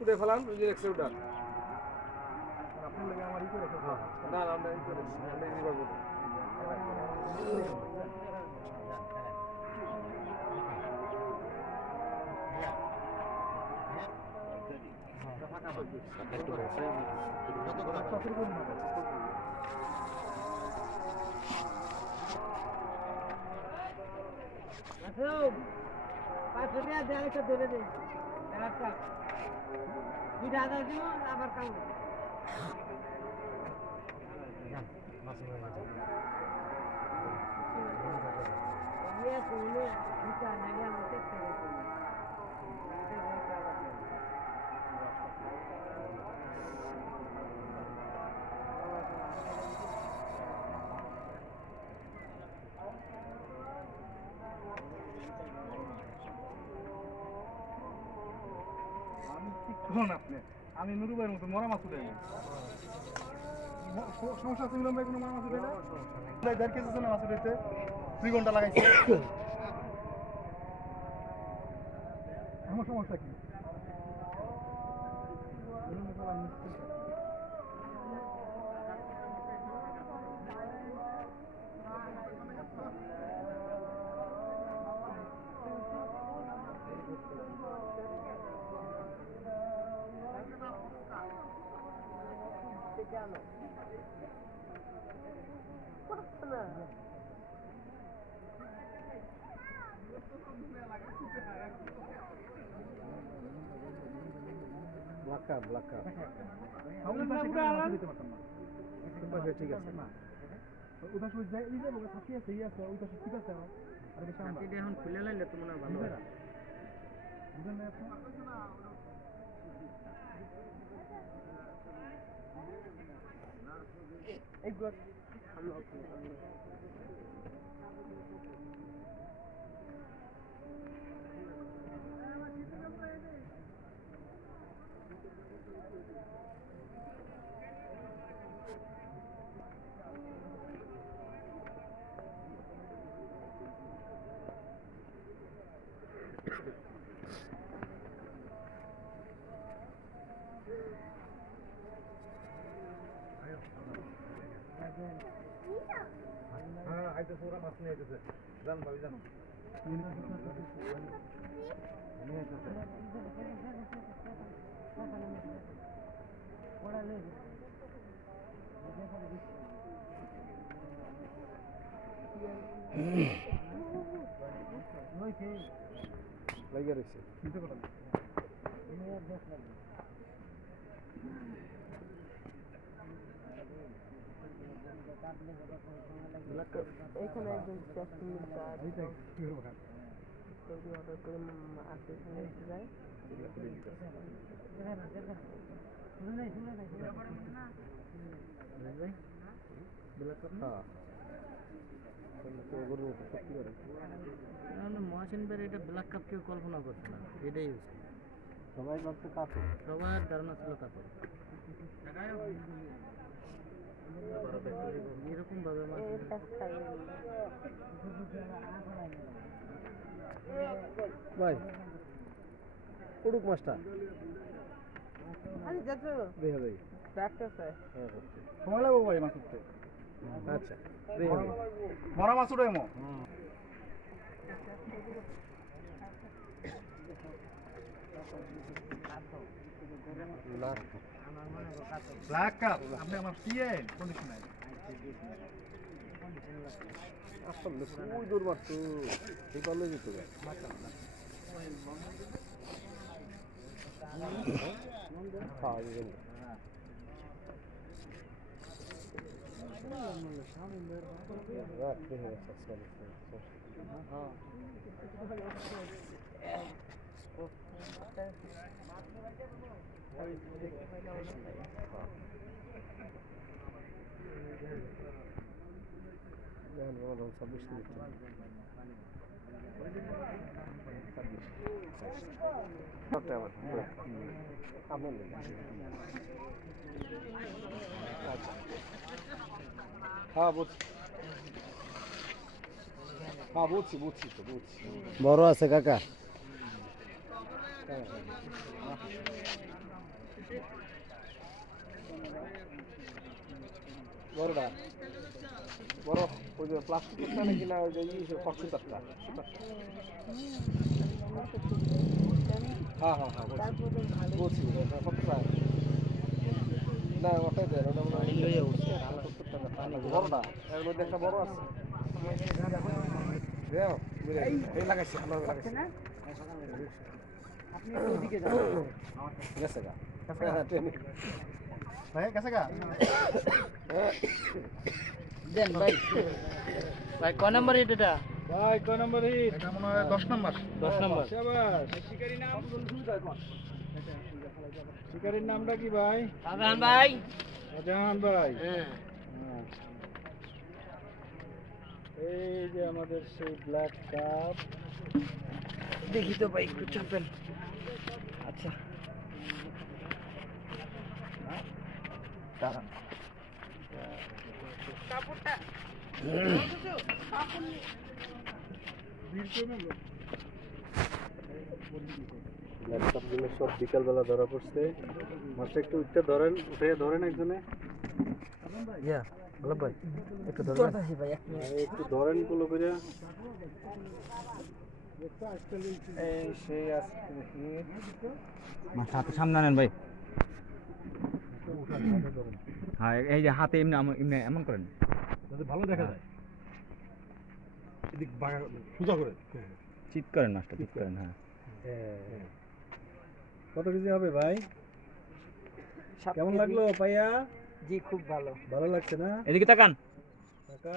উঠে ফেলান রিল্যাক্সে উঠান আপনার লাগে আমার ই করে রেখেছে। না না আমরা ই করে আমরা ই করব না। সতেরো কোটি টাকা। পাঁচশো টাকা দেড় একটা ধরে করুন আপনি। আমি নুরু ভাইয়ের মতো মরা মাছ উঠে সমস্যা আছে মিলন ভাই, কোনো মরা মাছ উঠে না দেড় কেজি জন্য মাছ উঠাইতে দুই ঘণ্টা লাগাইছে। সমস্যা কি? না। ঠিক আছে। না। ওটা যাই এই যে সাথী আছে ইয়ে আছে ওইটা ঠিক আছে আমার। আর বেশি এখন খুলে লাইলে তো মনে হয় ভালো বুঝলেন বুঝলেন না আপনি এইগুলো হ্যাঁ মাছ নিয়ে আইতেছে জান ভাবি জান নিয়ে আইতেছে লাগিয়ে রয়েছে নিতে পারতাম ব্ল্যাক কাপ এখানে একজন ট্যাক্সি মিলতে এইটা কি করব খান তৈরি অর্ডার করে আসে এখানে এসে যায়। গরুর মতো সত্যি করে মহাসেন বের এটা ব্ল্যাক কাপ কেউ কল্পনা করছে না। এটাই সবাই ভাবছে কাপড়। সবার ধারণা ছিল কাপড়। এরকম ভাবে ভাই উড়ুক মাছটা। হ্যাঁ সময় লাগবো ভাই মাছ উঠতে? আচ্ছা মরা মাছ উঠে না ব্ল্যাক কাপ আপনি আমার সিএল কন্ডিশনার আসলে ওই দূর মারতো সেই পারলে যেত হ্যাঁ ছাব্বিশ মিনিট হ্যাঁ বুঝছি হ্যাঁ বুঝছি বুঝছি তো বুঝছি বড় আছে কাকা। বড়টা বড় ওই যে প্লাস্টিকেরটা নাকি না ওই যে কক্সিটারটা হ্যাঁ হ্যাঁ হ্যাঁ ওটা কত প্রায় না ওটাই দেয় ওটা মনে হয় সত্তর টাকা বড়টা এর মধ্যে একটা বড় আছে। এই লাগাইছি গেছে গা হ্যাঁ ভাই গা দেন ভাই। ভাই ক নম্বর হিট এটা? ভাই কয় নম্বর হিট? এটা মনে হয় দশ নম্বর। দশ নম্বর। শাবাশ শিকারীর নাম? শিকারীর নামটা কি ভাই? ভাই। ভাই। হ্যাঁ। এই যে আমাদের সেই ব্ল্যাক কাপ। দেখি তো ভাই একটু চাপেন আচ্ছা গুলো সব বিকালবেলা ধরা পড়ছে। মাছটা একটু উঠতে ধরেন উঠে ধরেন একজনে। ইয়া ভালো ভাই একটু চলতেছি ভাই এক আর একটু ধরেনগুলো করে এই সেই আজকে দেখি। হাতে সামনে আনেন ভাই। হ্যাঁ এই যে হাতে এমনি এমনি এমন করেন। যাতে ভালো দেখা যায়। এদিক সোজা করে। চিৎ করেন মাছটা চিৎ করেন হ্যাঁ। কত কেজি হবে ভাই? কেমন লাগল পাইয়া? জি খুব ভালো। ভালো লাগছে না? এদিকে তাকান। কাকা